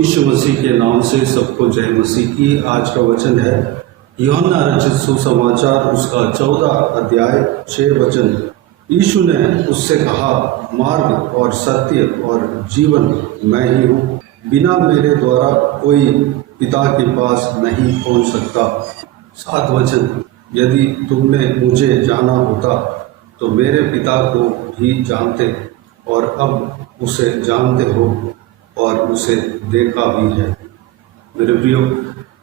यीशु मसीह के नाम से सबको जय मसीह की। आज का वचन है यूहन्ना रचित सुसमाचार उसका 14 अध्याय 6 वचन। यीशु ने उससे कहा, मार्ग और सत्य और जीवन मैं ही हूँ, बिना मेरे द्वारा कोई पिता के पास नहीं पहुँच सकता। 7 वचन, यदि तुमने मुझे जाना होता तो मेरे पिता को भी जानते और अब उसे जानते हो और उसे देखा भी है। मेरे प्रियो,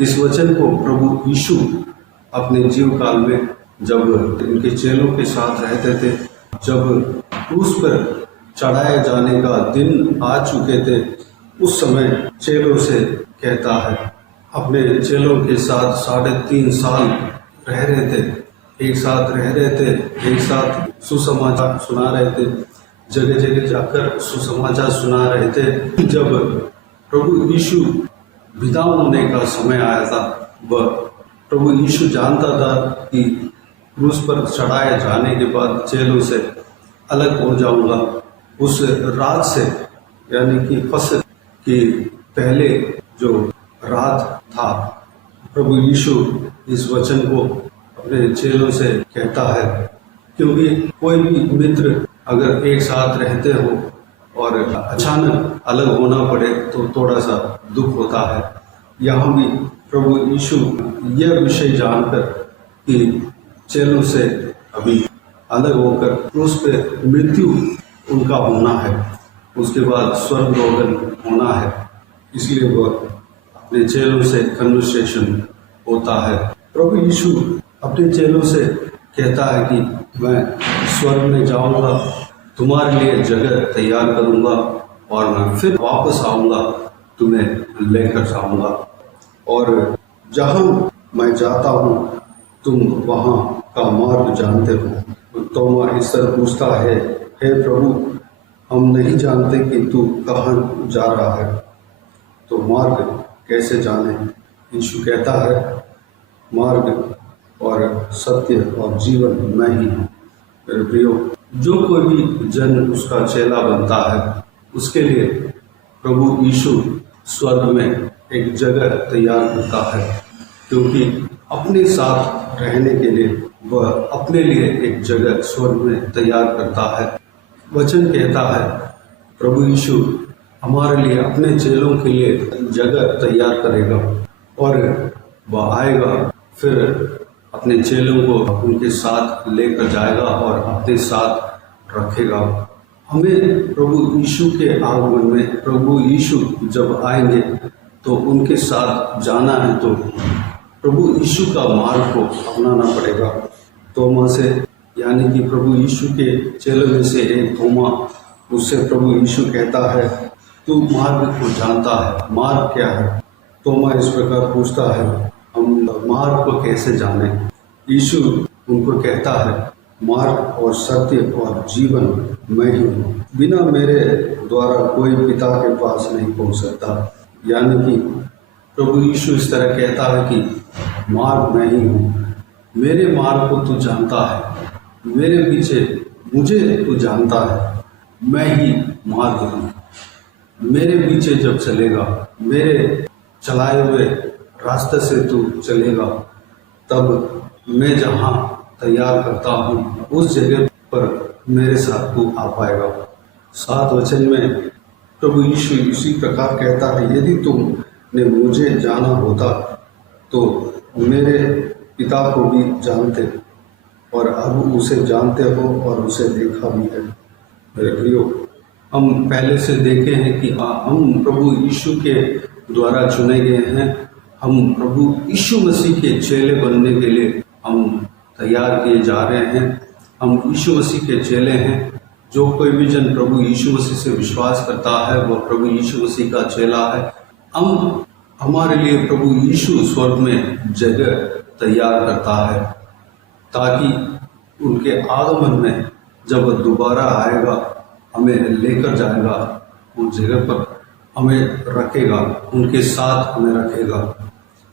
इस वचन को प्रभु यीशु अपने जीव काल में जब इनके चेलों के साथ रहते थे, जब क्रूस पर चढ़ाए जाने का दिन आ चुके थे, उस समय चेलों से कहता है, अपने चेलों के साथ 3.5 साल रह रहे थे, एक साथ रह रहे थे, एक साथ सुसमाचार सुना रहे थे, जगह जगह जाकर सुसमाचार सुना रहे थे। जब प्रभु यीशु विदा होने का समय आया था, वह प्रभु यीशु जानता था कि क्रूस पर चढ़ाए जाने के बाद चेलों से अलग हो जाऊंगा। उस रात से, यानी कि फसह की पहले जो रात था, प्रभु यीशु इस वचन को अपने चेलों से कहता है, क्योंकि कोई भी मित्र अगर एक साथ रहते हो और अचानक अलग होना पड़े तो थोड़ा सा दुख होता है। यहाँ भी प्रभु यीशु यह विषय जानकर कि चेलों से अभी अलग होकर क्रूस पे मृत्यु उनका होना है, उसके बाद स्वर्गरोहण होना है, इसलिए वह अपने चेलों से कन्वर्सेशन होता है। प्रभु यीशु अपने चेलों से कहता है कि मैं स्वर्ग में जाऊंगा, तुम्हारे लिए जगह तैयार करूंगा और मैं फिर वापस आऊंगा, तुम्हें लेकर जाऊंगा, और जहां मैं जाता हूं तुम वहां का मार्ग जानते हो। तोमा इस तरह पूछता है, हे प्रभु, हम नहीं जानते कि तू कहां जा रहा है, तो मार्ग कैसे जाने? यीशु कहता है, मार्ग और सत्य और जीवन मैं ही हूँ। मेरे प्रियो, जो कोई भी जन उसका चेला बनता है, उसके लिए प्रभु यीशु स्वर्ग में एक जगह तैयार करता है, क्योंकि अपने साथ रहने के लिए वह अपने लिए एक जगह स्वर्ग में तैयार करता है। वचन कहता है, प्रभु यीशु हमारे लिए, अपने चेलों के लिए जगह तैयार करेगा और वह आएगा, फिर अपने चेलों को उनके साथ लेकर जाएगा और अपने साथ रखेगा। हमें प्रभु यीशु के आगमन में, प्रभु यीशु जब आएंगे तो उनके साथ जाना है, तो प्रभु यीशु का मार्ग को अपनाना पड़ेगा। तोमा से, यानी कि प्रभु यीशु के चेलों में से एक तोमा, उससे प्रभु यीशु कहता है, तू मार्ग को जानता है, मार्ग क्या है? तोमा इस प्रकार पूछता है, हम मार्ग को कैसे जाने? यीशु उनको कहता है, मार्ग और सत्य और जीवन मैं ही हूँ, बिना मेरे द्वारा कोई पिता के पास नहीं पहुँच सकता। यानी कि प्रभु यीशु इस तरह कहता है कि मार्ग मैं ही हूँ, मेरे मार्ग को तू जानता है, मेरे पीछे मुझे तू जानता है, मैं ही मार्ग हूँ। मेरे पीछे जब चलेगा, मेरे चलाए हुए रास्ते से तू चलेगा, तब मैं जहाँ तैयार करता हूँ उस जगह पर मेरे साथ तू आ पाएगा। 7 वचन में प्रभु यीशु इसी प्रकार कहता है, यदि तुमने मुझे जाना होता तो मेरे पिता को भी जानते और अब उसे जानते हो और उसे देखा भी है। मेरे प्रियो, हम पहले से देखे हैं कि हम प्रभु यीशु के द्वारा चुने गए हैं। हम प्रभु यीशु मसीह के चेले बनने के लिए हम तैयार किए जा रहे हैं। हम यीशु मसीह के चेले हैं। जो कोई भी जन प्रभु यीशु मसीह से विश्वास करता है, वह प्रभु यीशु मसीह का चेला है। हमारे लिए प्रभु यीशु स्वर्ग में जगह तैयार करता है, ताकि उनके आगमन में जब दोबारा आएगा, हमें लेकर जाएगा, उस जगह पर हमें रखेगा, उनके साथ हमें रखेगा।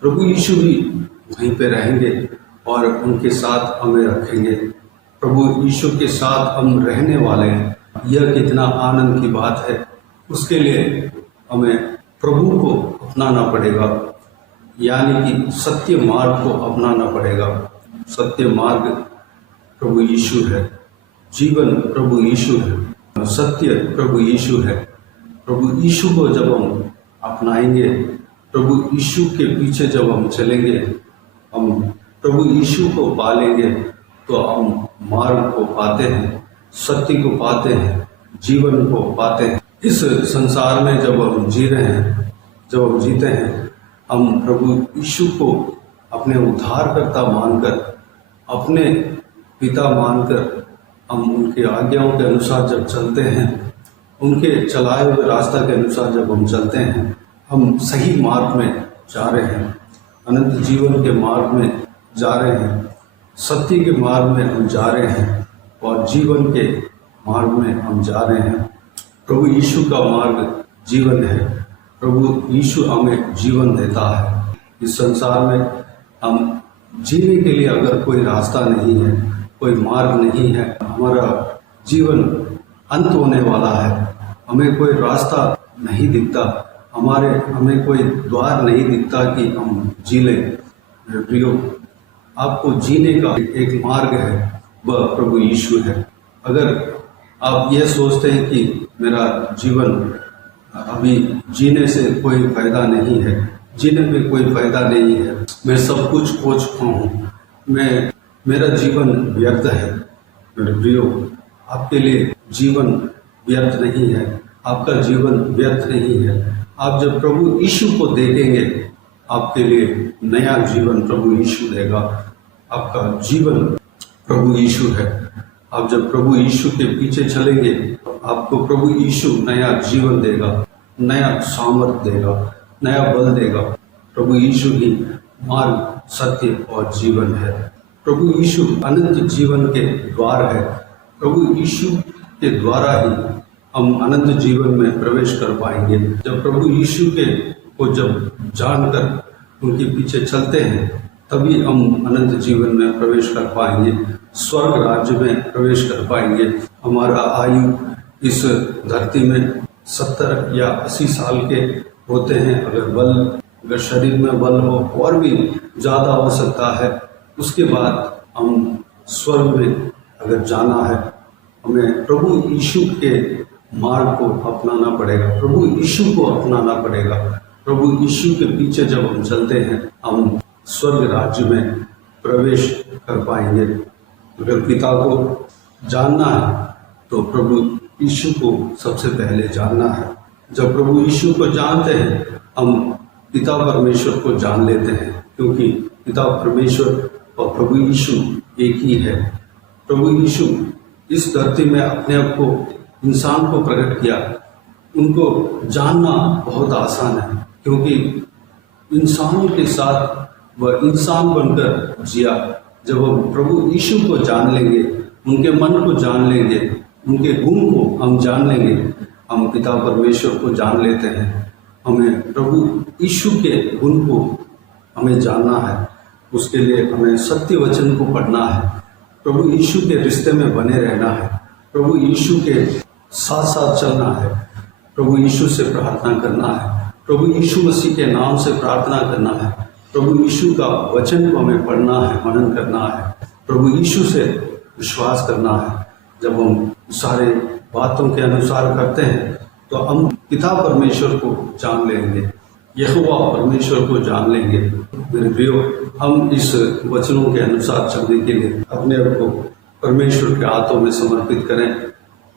प्रभु यीशु भी वहीं पे रहेंगे और उनके साथ हमें रखेंगे। प्रभु यीशु के साथ हम रहने वाले हैं। यह कितना आनंद की बात है। उसके लिए हमें प्रभु को अपनाना पड़ेगा, यानी कि सत्य मार्ग को अपनाना पड़ेगा। सत्य मार्ग प्रभु यीशु है, जीवन प्रभु यीशु है, सत्य प्रभु यीशु है। प्रभु यीशु को जब हम अपनाएंगे, प्रभु यीशु के पीछे जब हम चलेंगे, हम प्रभु यीशु को पालेंगे, तो हम मार्ग को पाते हैं, सत्य को पाते हैं, जीवन को पाते हैं। इस संसार में जब हम जी रहे हैं, जब हम जीते हैं, हम प्रभु यीशु को अपने उद्धारकर्ता मानकर, अपने पिता मानकर, हम उनके आज्ञाओं के अनुसार जब चलते हैं, उनके चलाए हुए रास्ता के अनुसार जब हम चलते हैं, हम सही मार्ग में जा रहे हैं, अनंत जीवन के मार्ग में जा रहे हैं, सत्य के मार्ग में हम जा रहे हैं और जीवन के मार्ग में हम जा रहे हैं। प्रभु यीशु का मार्ग जीवन है। प्रभु यीशु हमें जीवन देता है। इस संसार में हम जीने के लिए अगर कोई रास्ता नहीं है, कोई मार्ग नहीं है, हमारा जीवन अंत होने वाला है, हमें कोई रास्ता नहीं दिखता, हमें कोई द्वार नहीं दिखता कि हम जी लें। मेरे प्रियो, आपको जीने का एक मार्ग है, वह प्रभु यीशु है। अगर आप ये सोचते हैं कि मेरा जीवन अभी जीने से कोई फायदा नहीं है, जीने में कोई फायदा नहीं है, मैं सब कुछ खो चुका हूँ, मेरा जीवन व्यर्थ है। मेरे प्रियो, आपके लिए जीवन व्यर्थ नहीं है, आपका जीवन व्यर्थ नहीं है। आप जब प्रभु यीशु को देखेंगे, आपके लिए नया जीवन प्रभु यीशु देगा। आपका जीवन प्रभु यीशु है। आप जब प्रभु यीशु के पीछे चलेंगे, आपको प्रभु यीशु नया जीवन देगा, नया सामर्थ्य देगा, नया बल देगा। प्रभु यीशु ही मार्ग, सत्य और जीवन है। प्रभु यीशु अनंत जीवन के द्वार है। प्रभु यीशु के द्वारा ही हम अनंत जीवन में प्रवेश कर पाएंगे। जब प्रभु यीशु को जब जानकर उनके पीछे चलते हैं, तभी हम अनंत जीवन में प्रवेश कर पाएंगे, स्वर्ग राज्य में प्रवेश कर पाएंगे। हमारा आयु इस धरती में 70 या 80 साल के होते हैं। अगर शरीर में बल हो और भी ज़्यादा हो सकता है। उसके बाद हम स्वर्ग में अगर जाना है, हमें प्रभु यीशु के मार्ग को अपनाना पड़ेगा, प्रभु यीशु को अपनाना पड़ेगा। प्रभु यीशु के पीछे जब हम चलते हैं, हम स्वर्ग राज्य में प्रवेश कर पाएंगे। अगर पिता को जानना है, तो प्रभु यीशु को सबसे पहले जानना है। जब प्रभु यीशु को जानते हैं, हम पिता परमेश्वर को जान लेते हैं, क्योंकि पिता परमेश्वर और प्रभु यीशु एक ही है। प्रभु यीशु इस धरती में अपने आप को, इंसान को प्रकट किया। उनको जानना बहुत आसान है, क्योंकि इंसानों के साथ वह इंसान बनकर जिया। जब हम प्रभु यीशु को जान लेंगे, उनके मन को जान लेंगे, उनके गुण को हम जान लेंगे, हम पिता परमेश्वर को जान लेते हैं। हमें प्रभु यीशु के गुण को हमें जानना है। उसके लिए हमें सत्य वचन को पढ़ना है, प्रभु यीशु के रिश्ते में बने रहना है, प्रभु यीशु के साथ साथ चलना है, प्रभु यीशु से प्रार्थना करना है, प्रभु यीशु मसीह के नाम से प्रार्थना करना है, प्रभु यीशु का वचन को हमें पढ़ना है, मनन करना है, प्रभु यीशु से विश्वास करना है। जब हम सारे बातों के अनुसार करते हैं, तो हम पिता परमेश्वर को जान लेंगे, यहोवा परमेश्वर को जान लेंगे। मेरे प्रियो, हम इस वचनों के अनुसार चलने के लिए अपने आप को परमेश्वर के हाथों में समर्पित करें।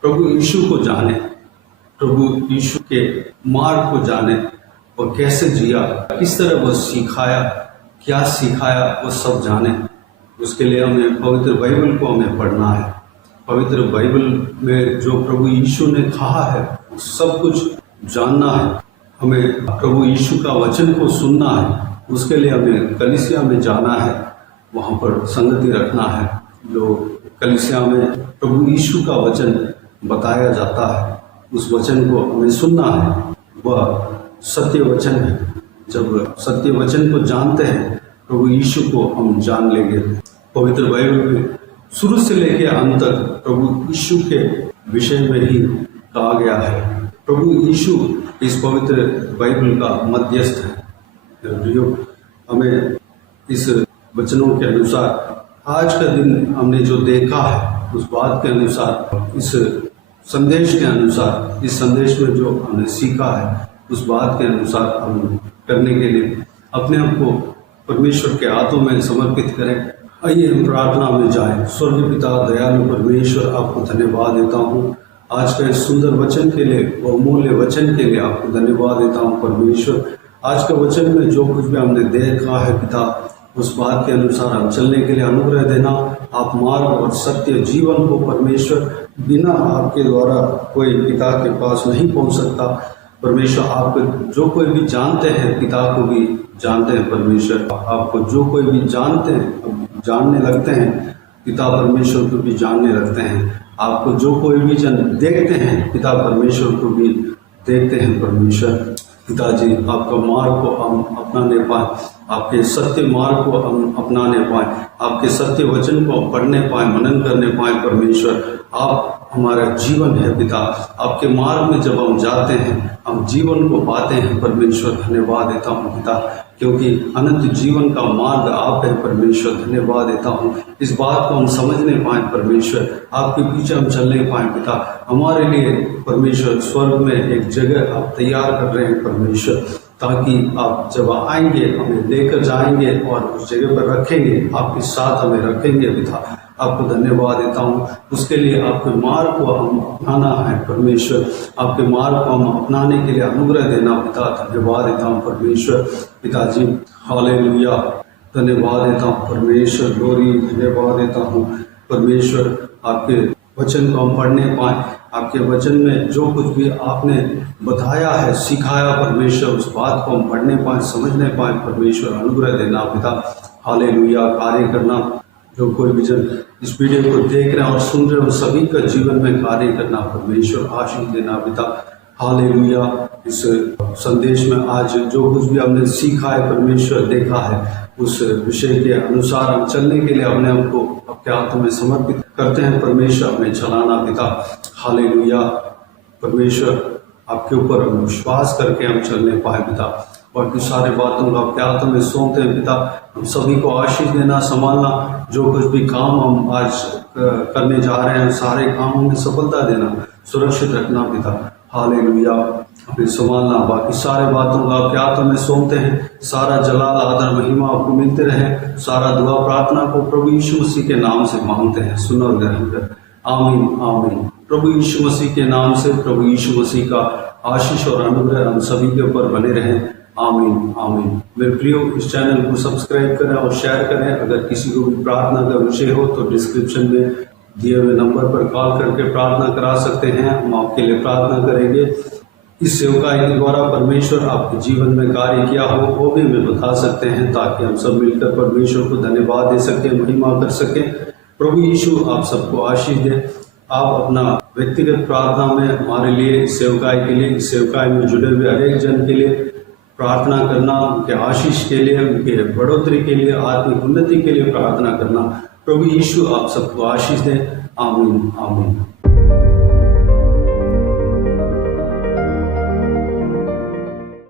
प्रभु यीशु को जाने, प्रभु यीशु के मार्ग को जाने, और कैसे जिया, किस तरह वह सिखाया, क्या सिखाया, वो सब जाने। उसके लिए हमें पवित्र बाइबल को हमें पढ़ना है। पवित्र बाइबल में जो प्रभु यीशु ने कहा है, सब कुछ जानना है। हमें प्रभु यीशु का वचन को सुनना है। उसके लिए हमें कलीसिया में जाना है, वहाँ पर संगति रखना है। जो कलीसिया में प्रभु यीशु का वचन बताया जाता है, उस वचन को हमें सुनना है। वह सत्य वचन है। जब सत्य वचन को जानते हैं, प्रभु यीशु को हम जान लेंगे। पवित्र बाइबल में शुरू से लेकर अंत तक प्रभु यीशु के विषय में ही कहा गया है। प्रभु यीशु इस पवित्र बाइबल का मध्यस्थ है। प्रियो, हमें इस वचनों के अनुसार आज का दिन हमने जो देखा है उस बात के अनुसार, इस संदेश के अनुसार, इस संदेश में जो हमने सीखा है उस बात के अनुसार हम करने के लिए अपने आप को परमेश्वर के हाथों में समर्पित करें। आइए हम प्रार्थना में जाएं। स्वर्गीय पिता, दयालु परमेश्वर, आपको धन्यवाद देता हूँ आज का इस सुंदर वचन के लिए, बहुमूल्य वचन के लिए आपको धन्यवाद देता हूँ परमेश्वर। आज का वचन में जो कुछ भी हमने देखा है पिता, उस बात के अनुसार हम चलने के लिए अनुग्रह देना। आप मार्ग और सत्य जीवन को परमेश्वर, बिना आपके द्वारा कोई पिता के पास नहीं पहुंच सकता परमेश्वर। आप जो कोई भी जानते हैं पिता को भी जानते हैं परमेश्वर। आपको जो कोई भी जानते हैं, जानने लगते हैं पिता परमेश्वर को भी जानने लगते हैं। आपको जो कोई भी जन देखते हैं पिता परमेश्वर को भी देखते हैं परमेश्वर। पिताजी, आपका मार्ग को हम अपनाने पाए, आपके सत्य मार्ग को हम अपनाने पाए, आपके सत्य वचन को पढ़ने पाए, मनन करने पाए परमेश्वर। आप हमारा जीवन है पिता। आपके मार्ग में जब हम जाते हैं हम जीवन को पाते हैं परमेश्वर। धन्यवाद देता हूँ पिता, क्योंकि अनंत जीवन का मार्ग आप है परमेश्वर। धन्यवाद देता हूँ इस बात को हम समझने पाए परमेश्वर, आपके पीछे हम चलने पाए पिता। हमारे लिए परमेश्वर स्वर्ग में एक जगह आप तैयार कर रहे हैं परमेश्वर, ताकि आप जब आएंगे हमें लेकर जाएंगे और उस जगह पर रखेंगे, आपके साथ हमें रखेंगे पिता। आपको धन्यवाद देता हूँ उसके लिए। आपके मार्ग को हम अपनाना है परमेश्वर, आपके मार्ग को हम अपनाने के लिए अनुग्रह देना पिता। धन्यवाद देता हूँ परमेश्वर। पिताजी, हालेलुया, धन्यवाद देता हूँ परमेश्वर। ग्लोरी, धन्यवाद देता हूँ परमेश्वर। आपके वचन को हम पढ़ने पाए, आपके वचन में जो कुछ भी आपने बताया है, सिखाया परमेश्वर, उस बात को हम पढ़ने पाए, समझने पाए परमेश्वर। अनुग्रह देना पिता। हालेलुया, कार्य करना। जो कोई भी जन इस वीडियो को देख रहे हैं और सुन रहे हैं, सभी का जीवन में कार्य करना परमेश्वर। आशीष देना पिता। हालेलुया। इस संदेश में आज जो कुछ भी हमने सीखा है परमेश्वर, देखा है, उस विषय के अनुसार हम चलने के लिए अपने आप को आपके हाथों में समर्पित करते हैं परमेश्वर। हमें चलाना पिता। हालेलुया। परमेश्वर, आपके ऊपर विश्वास करके हम चलने पाए पिता। बाकी सारे बातों को आपके हाथों में सौंपते हैं पिता। हम सभी को आशीष देना, संभालना। जो कुछ भी काम हम आज करने जा रहे हैं, सारे कामों में सफलता देना, सुरक्षित रखना पिता। हालेलुया। हमें संभालना। बाकी सारे बातों को आपके हाथों में सौंपते हैं। सारा जलाल, आदर, महिमा आपको मिलते रहे। सारा दुआ प्रार्थना को प्रभु यीशु मसीह के नाम से मांगते हैं। सुनो और ग्रहण कर। आमीन, आमीन। प्रभु यीशु मसीह के नाम से प्रभु यीशु मसीह का आशीष और अनुग्रह हम सभी के ऊपर बने रहें। आमीन, आमीन। मेरे प्रियो, इस चैनल को सब्सक्राइब करें और शेयर करें। अगर किसी को भी प्रार्थना का विषय हो तो डिस्क्रिप्शन में दिए हुए नंबर पर कॉल करके प्रार्थना करा सकते हैं। हम आपके लिए प्रार्थना करेंगे। इस सेवकाई के द्वारा परमेश्वर आपके जीवन में कार्य किया हो वो भी हमें बता सकते हैं, ताकि हम सब मिलकर परमेश्वर को धन्यवाद दे सकें, महिमा कर सकें। प्रभु यीशु आप सबको आशीष दे। आप अपना व्यक्तिगत प्रार्थना में हमारे लिए, सेवकाई के लिए, इस सेवकाई में जुड़े हुए हर एक जन के लिए प्रार्थना करना, उनके आशीष के लिए, उनके बढ़ोतरी के लिए, आत्मिक उन्नति के लिए प्रार्थना करना। प्रभु यीशु आप सबको आशीष दे। आमीन, आमीन।